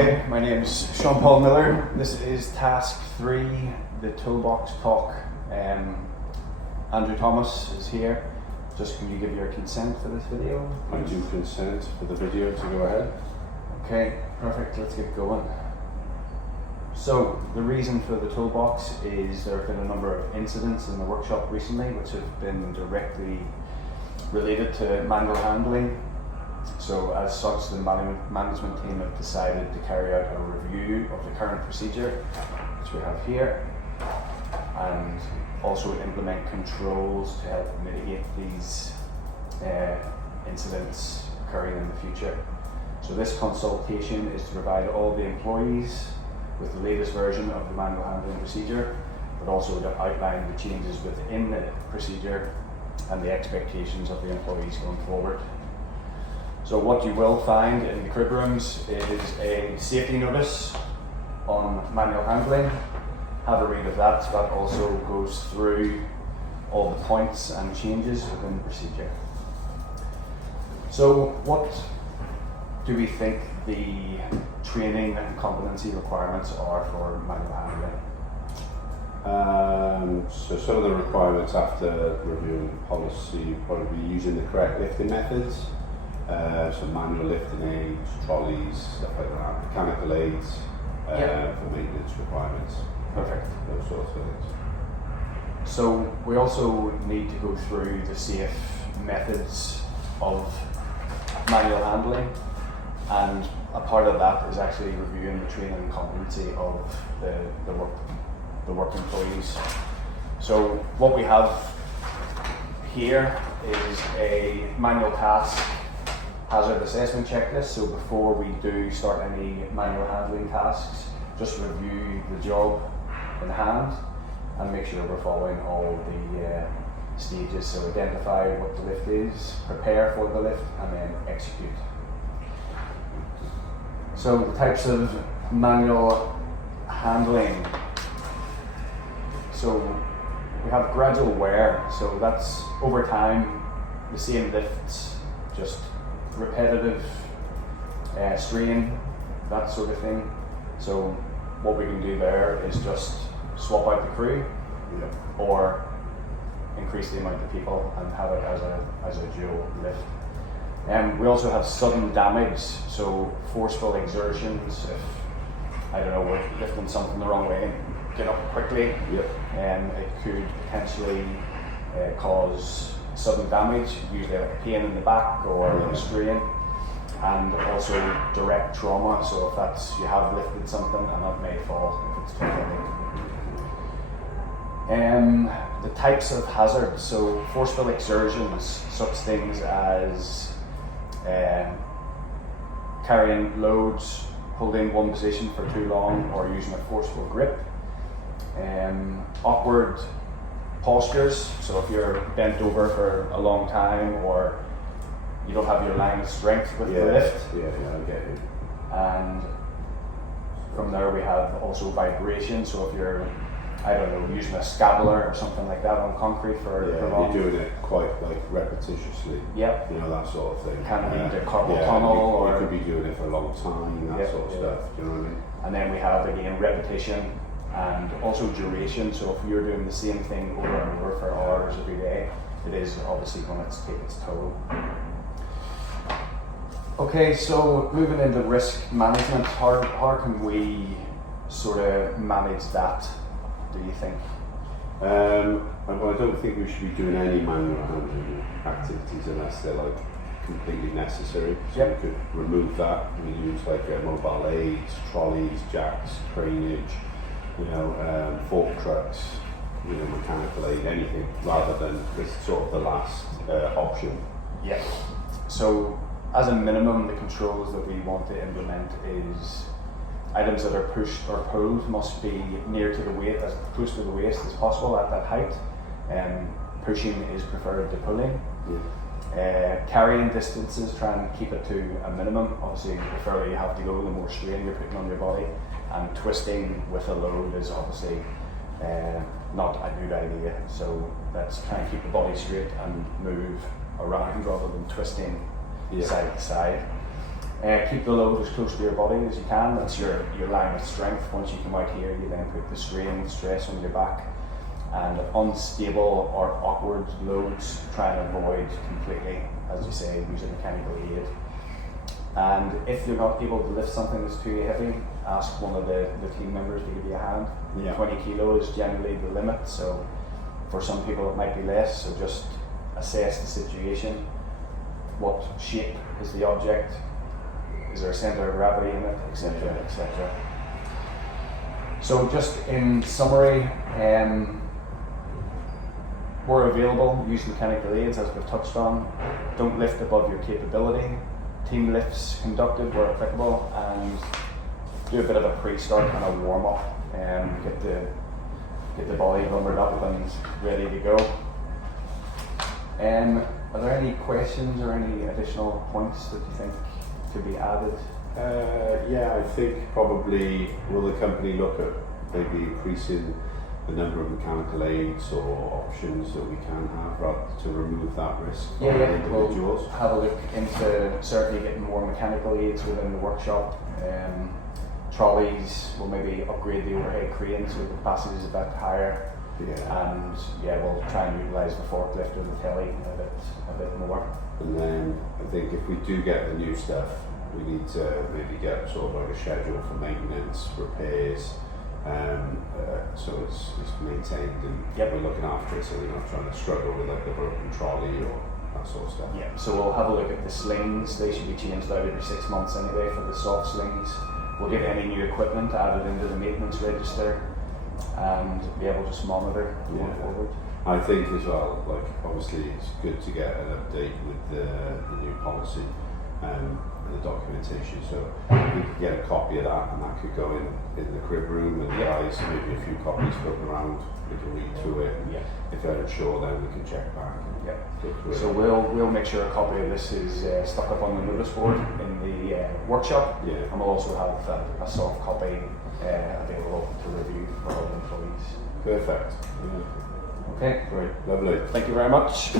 Okay, my name is Sean Paul Miller. This is task 3, the Toolbox talk. Andrew Thomas is here. Just can you give your consent for this video? I do consent for the video to go ahead. Okay, perfect. Let's get going. So, the reason for the Toolbox is there have been a number of incidents in the workshop recently which have been directly related to manual handling. So as such, the management team have decided to carry out a review of the current procedure, which we have here, and also implement controls to help mitigate these incidents occurring in the future. So this consultation is to provide all the employees with the latest version of the manual handling procedure, but also to outline the changes within the procedure and the expectations of the employees going forward. So what you will find in the crib rooms is a safety notice on manual handling. Have a read of that. That also goes through all the points and changes within the procedure. So what do we think the training and competency requirements are for manual handling? So some of the requirements after reviewing the policy would probably be using the correct lifting methods. So manual lifting aids, trolleys, stuff like that, mechanical aids for maintenance requirements. Perfect. Those sorts of things. So we also need to go through the safe methods of manual handling, and a part of that is actually reviewing the training and competency of the work employees. So what we have here is a manual task hazard assessment checklist. So before we do start any manual handling tasks, just review the job in hand and make sure we're following all the stages. So identify what the lift is, prepare for the lift, and then execute. So the types of manual handling. So we have gradual wear. So that's over time, the same lifts, just repetitive strain, that sort of thing. So what we can do there is just swap out the crew, or increase the amount of people and have it as a dual lift. We also have sudden damage, so forceful exertions. If we're lifting something the wrong way and get up quickly, it could potentially cause sudden damage, usually like a pain in the back or a strain, and also direct trauma. So if that's, you have lifted something and that may fall if it's too heavy. The types of hazards, so forceful exertions, such things as carrying loads, holding one position for too long, or using a forceful grip. Awkward postures, so if you're bent over for a long time or you don't have your line of strength with the lift. I get it. And from there we have also vibration, so if you're, using a scabbler or something like that on concrete for long. You're doing it quite repetitiously. Yep. That sort of thing. Can lead to carpal tunnel, or you could be doing it for a long time, that sort of stuff. Do you know what I mean? And then we have again repetition and also duration. So if you're doing the same thing over and over for hours every day, it is obviously going to take its toll. Okay, so moving into risk management, how can we sort of manage that, do you think? Well, I don't think we should be doing any manual handling activities unless they're completely necessary. So we could remove that. We use mobile aids, trolleys, jacks, craneage, fork trucks, mechanical aid, anything, rather than this sort of the last option. Yeah. So as a minimum, the controls that we want to implement is items that are pushed or pulled must be near to the waist, as close to the waist as possible at that height. Pushing is preferred to pulling. Carrying distances, try and keep it to a minimum. Obviously, the further you have to go, the more strain you're putting on your body. And twisting with a load is obviously not a good idea. So let's try and keep the body straight and move around rather than twisting side to side. Keep the load as close to your body as you can. That's your line of strength. Once you come out here, you then put the strain, stress on your back. And unstable or awkward loads, try and avoid completely, as you say, using mechanical aid. And if you're not able to lift something that's too heavy, ask one of the team members to give you a hand. Yeah. 20 kilo is generally the limit, so for some people it might be less, so just assess the situation. What shape is the object? Is there a center of gravity in it, etc., etc. So just in summary, we're available, use mechanical aids as we've touched on. Don't lift above your capability. Team lifts conducted where applicable, and do a bit of a pre-start and a warm-up, and get the body lumbered up and ready to go. Are there any questions or any additional points that you think could be added? Yeah, I think probably will the company look at maybe increasing the number of mechanical aids or options that we can have rather to remove that risk for individuals? We'll have a look into certainly getting more mechanical aids within the workshop. Trolleys, will maybe upgrade the overhead crane so the capacity is a bit higher. Yeah. And we'll try and utilise the forklift or the telly a bit more. And then I think if we do get the new stuff, we need to maybe get sort of like a schedule for maintenance, repairs, so it's maintained and we're looking after it, so we're not trying to struggle with like the broken trolley or that sort of stuff. Yeah, so we'll have a look at the slings. They should be changed out every 6 months anyway for the soft slings. We'll get any new equipment added into the maintenance register and be able to just monitor going forward. I think as well, like obviously it's good to get an update with the new policy and the documentation. So we could get a copy of that, and that could go in the crib room, and the guys maybe a few copies floating around. We can read through it. And if they're unsure, then we can check back. So we'll make sure a copy of this is stuck up on the notice board in the workshop, and we'll also have a soft copy available to review for all employees. Perfect. Okay, Great. Lovely. Thank you very much.